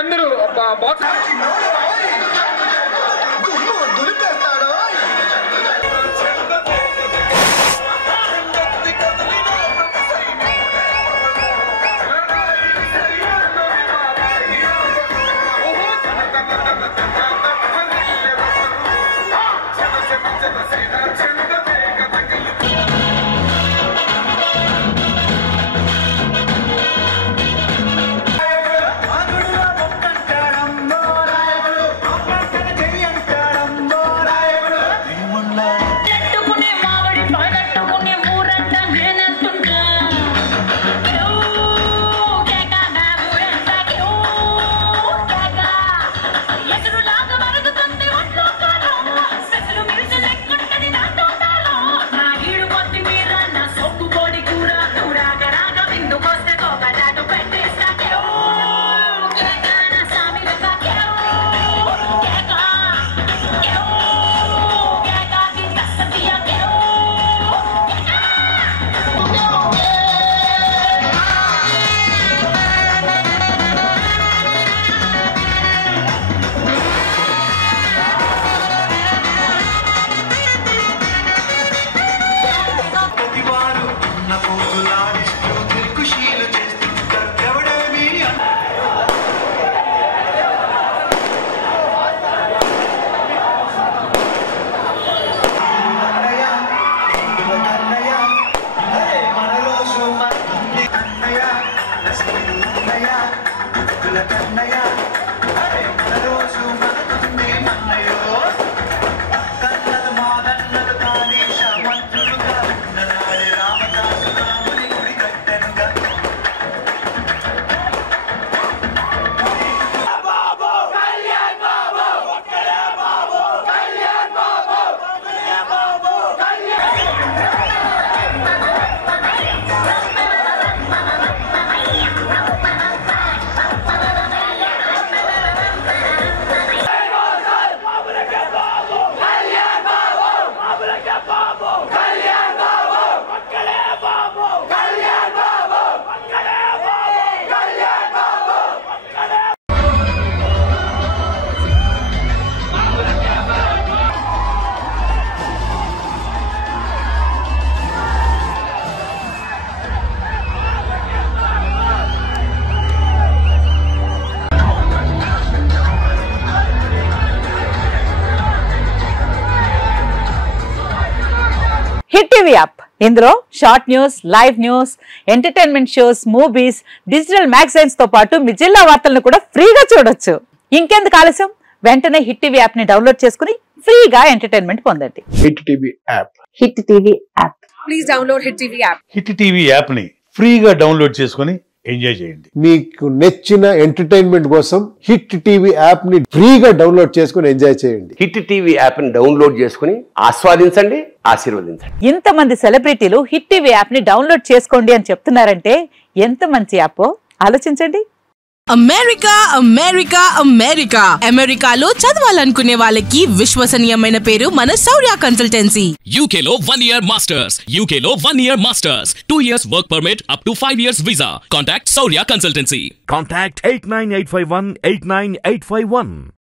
అందరూ hit TV app ఇందులో short news, live news, entertainment shows, movies, digital magazines తో పాటు మీ జిల్లా వార్తలను కూడా ఫ్రీగా చూడొచ్చు. ఇంకెందుకు ఆలస్యం, వెంటనే హిట్ టీవీ యాప్ ని డౌన్లోడ్ చేసుకుని ఫ్రీగా ఎంటర్టైన్మెంట్ పొందండి. Hit TV app. Hit TV app. Please download hit TV app. Hit TV app ని ఫ్రీగా డౌన్లోడ్ చేసుకుని ఎంజాయ్ చేయండి. మీకు నచ్చిన ఎంటర్టైన్మెంట్ కోసం హిట్ టీవీ యాప్ ని ఫ్రీగా డౌన్లోడ్ చేసుకుని ఎంజాయ్ చేయండి. హిట్ టీవీ యాప్ ని డౌన్లోడ్ చేసుకుని ఆస్వాదించండి, ఆశీర్వదించండి. ఇంతమంది సెలబ్రిటీలు హిట్ టీవీ యాప్ ని డౌన్లోడ్ చేసుకోండి అని చెప్తున్నారంటే ఎంత మంచి యాప్ ఆలోచించండి. అమెరికా అమెరికా అమెరికా అమెరికాలో చదవాలనుకునే వాళ్ళకి విశ్వసనీయమైన పేరు మన శౌర్య కన్సల్టెన్సీ. UK లో 1 year masters, UK లో 1 year masters, 2 years work permit up to 5 years visa. Contact Shaurya Consultancy. Contact 89851 89851.